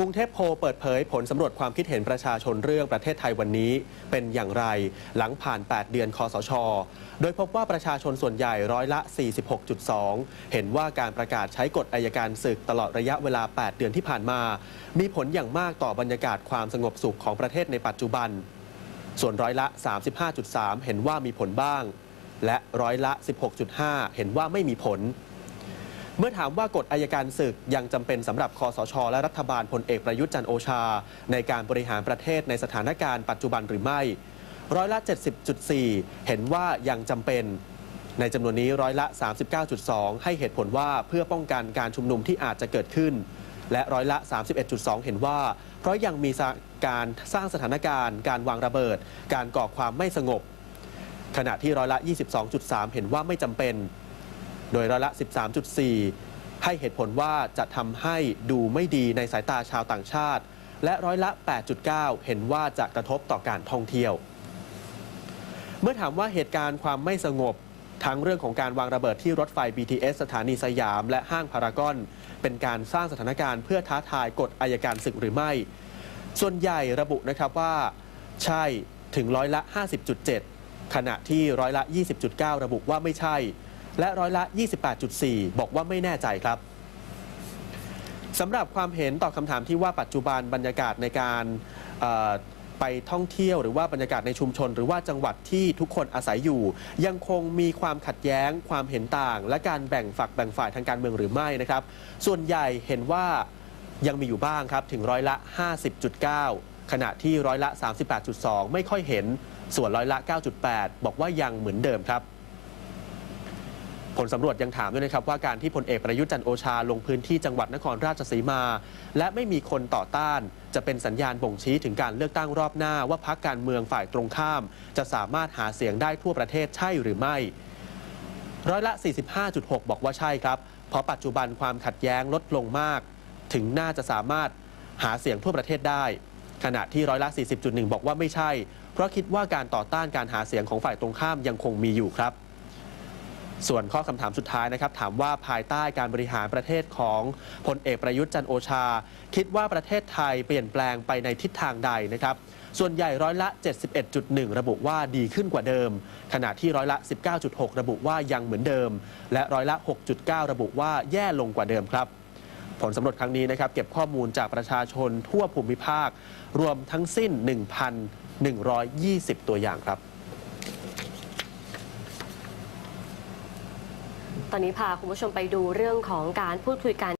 กรุงเทพโพลเปิดเผยผลสำรวจความคิดเห็นประชาชนเรื่องประเทศไทยวันนี้เป็นอย่างไร หลังผ่าน 8 เดือนคอสช โดยพบว่าประชาชนส่วนใหญ่ร้อยละ 46.2 เห็นว่าการประกาศใช้กฎอายการศึกตลอดระยะเวลา 8 เดือนที่ผ่านมา มีผลอย่างมากต่อบรรยากาศความสงบสุขของประเทศในปัจจุบัน ส่วนร้อยละ 35.3 เห็นว่ามีผลบ้าง และร้อยละ 16.5 เห็นว่าไม่มีผล เมื่อถามว่ากฎอายการศึกยังจำเป็นสำหรับคอสช และรัฐบาลพลเอกประยุทธ์จันโอชา ในการบริหารประเทศในสถานการณ์ปัจจุบันหรือไม่ ร้อยละ 70.4 เห็นว่ายังจำเป็น ในจำนวนนี้ร้อยละ 39.2 ให้เหตุผลว่าเพื่อป้องกันการชุมนุมที่อาจจะเกิดขึ้น และร้อยละ 31.2 เห็นว่า เพราะยังมีการสร้างสถานการณ์ การวางระเบิด การก่อความไม่สงบ ขณะที่ร้อยละ 22.3 เห็นว่าไม่จำเป็น โดยร้อยละ 13.4 ให้เหตุผลว่าจะทำให้ดูไม่ดีในสายตาชาวต่างชาติ และร้อยละ 8.9 เห็นว่าจะกระทบต่อการท่องเที่ยว เมื่อถามว่าเหตุการณ์ความไม่สงบทั้งเรื่องของการวางระเบิดที่รถไฟ BTS สถานีสยาม และห้างพารากอน เป็นการสร้างสถานการณ์เพื่อท้าทายกฎอายการศึกหรือไม่ ส่วนใหญ่ระบุนะครับว่า ใช่ถึงร้อยละ 50.7 ขณะที่ร้อยละ 20.9 ระบุว่าไม่ใช่ และร้อยละ 28.4 บอกว่าไม่แน่ใจครับสำหรับความเห็นต่อคำถามที่ว่าปัจจุบันบรรยากาศในการไปท่องเที่ยวหรือว่าบรรยากาศในชุมชน หรือว่าจังหวัดที่ทุกคนอาศัยอยู่ ยังคงมีความขัดแย้ง ความเห็นต่าง และการแบ่งฝักแบ่งฝ่ายทางการเมืองหรือไม่นะครับ ส่วนใหญ่เห็นว่ายังมีอยู่บ้างครับถึงร้อยละ 50.9 ขณะที่ร้อยละ 38.2 ไม่ค่อยเห็น ส่วนร้อยละ 9.8 บอกว่ายังเหมือนเดิมครับ ผลสำรวจยังถามด้วยนะครับว่าการที่พลเอกประยุทธ์จันโอชาลงพื้นที่จังหวัดนครราชสีมา และไม่มีคนต่อต้าน จะเป็นสัญญาณบ่งชี้ถึงการเลือกตั้งรอบหน้าว่าพักการเมืองฝ่ายตรงข้าม จะสามารถหาเสียงได้ทั่วประเทศใช่หรือไม่ ร้อยละ 45.6 บอกว่าใช่ครับเพราะปัจจุบันความขัดแย้งลดลงมาก ถึงน่าจะสามารถหาเสียงทั่วประเทศได้ ขณะที่ร้อยละ 40.1 บอกว่าไม่ใช่ เพราะคิดว่าการต่อต้านการหาเสียงของฝ่ายตรงข้ามยังคงมีอยู่ครับ ส่วนข้อคำถามสุดท้ายนะครับ ถามว่าภายใต้การบริหารประเทศของพลเอกประยุทธ์จันโอชา คิดว่าประเทศไทยเปลี่ยนแปลงไปในทิศทางใดนะครับ ส่วนใหญ่ร้อยละ 71.1 ระบุว่าดีขึ้นกว่าเดิม ขณะที่ร้อยละ 19.6 ระบุว่ายังเหมือนเดิม และร้อยละ 6.9 ระบุว่าแย่ลงกว่าเดิมครับผลสำรวจครั้งนี้นะครับเก็บข้อมูลจากประชาชนทั่วภูมิภาค รวมทั้งสิ้น 1,120 ตัวอย่างครับ ตอนนี้พาคุณผู้ชมไปดูเรื่องของการพูดคุยกัน